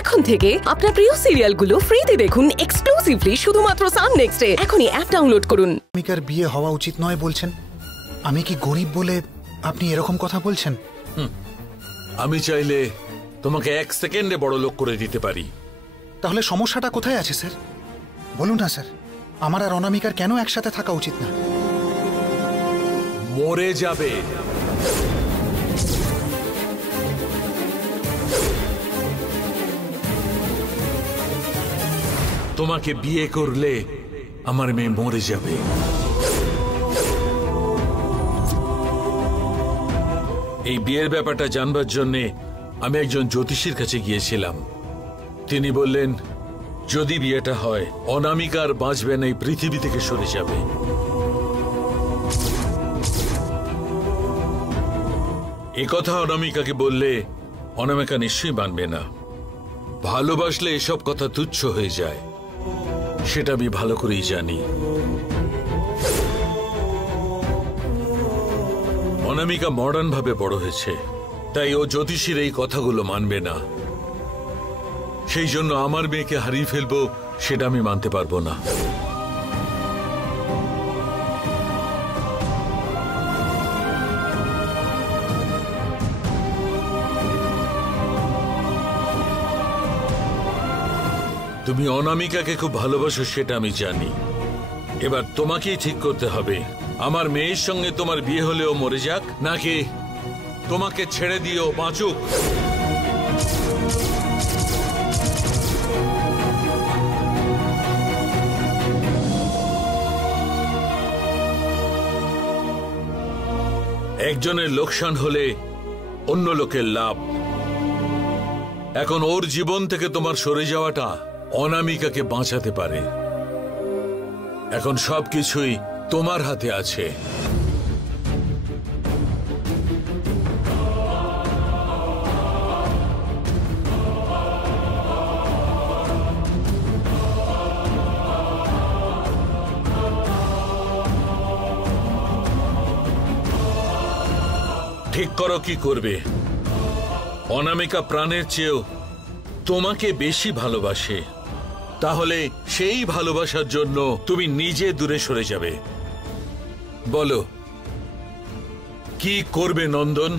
এখন থেকে আপনার প্রিয় সিরিয়ালগুলো ফ্রিতে দেখুন এক্সক্লুসিভলি শুধুমাত্র সান নেক্সটে। এখনই অ্যাপ ডাউনলোড করুন। অনামিকার বিয়ে হওয়া উচিত নয় বলছেন? আমি কি গরিব বলে আপনি এরকম কথা বলছেন? আমি চাইলে তোমাকে 1 সেকেন্ডে বড় লোক করে দিতে পারি। তাহলে সমস্যাটা কোথায় আছে স্যার? বলুন না স্যার, আমার আর অনামিকার কেন একসাথে থাকা উচিত না? মরে যাবে। তোমাকে বিয়ে করলে আমার মেয়ে মরে যাবে। এই বিয়ের ব্যাপারটা জানবার জন্যে আমি একজন জ্যোতিষীর কাছে গিয়েছিলাম। তিনি বললেন, যদি বিয়েটা হয় অনামিকা আর বাঁচবে না, এই পৃথিবী থেকে সরে যাবে। এ কথা অনামিকাকে বললে অনামিকা নিশ্চয়ই মানবে না। ভালোবাসলে এসব কথা তুচ্ছ হয়ে যায়, সেটা আমি ভালো করেই জানি। অনামিকা মডার্ন ভাবে বড় হয়েছে, তাই ও জ্যোতিষীর এই কথাগুলো মানবে না। সেই জন্য আমার মেয়েকে হারিয়ে ফেলবো, সেটা আমি মানতে পারবো না। তুমি অনামিকাকে খুব ভালোবাসো, সেটা আমি জানি। এবার তোমাকেই ঠিক করতে হবে, আমার মেয়ের সঙ্গে তোমার বিয়ে হলেও মরে যাক, নাকি তোমাকে ছেড়ে দিয়েও বাঁচুক। একজনের লোকসান হলে অন্য লোকের লাভ। এখন ওর জীবন থেকে তোমার সরে যাওয়াটা অনামিকাকে বাঁচাতে পারে। এখন সবকিছুই তোমার হাতে আছে। ঠিক করো কি করবে। অনামিকা প্রাণের চেয়েও তোমাকে বেশি ভালোবাসে, তাহলে সেই ভালোবাসার জন্য তুমি নিজে দূরে সরে যাবে। বলো কি করবে নন্দন?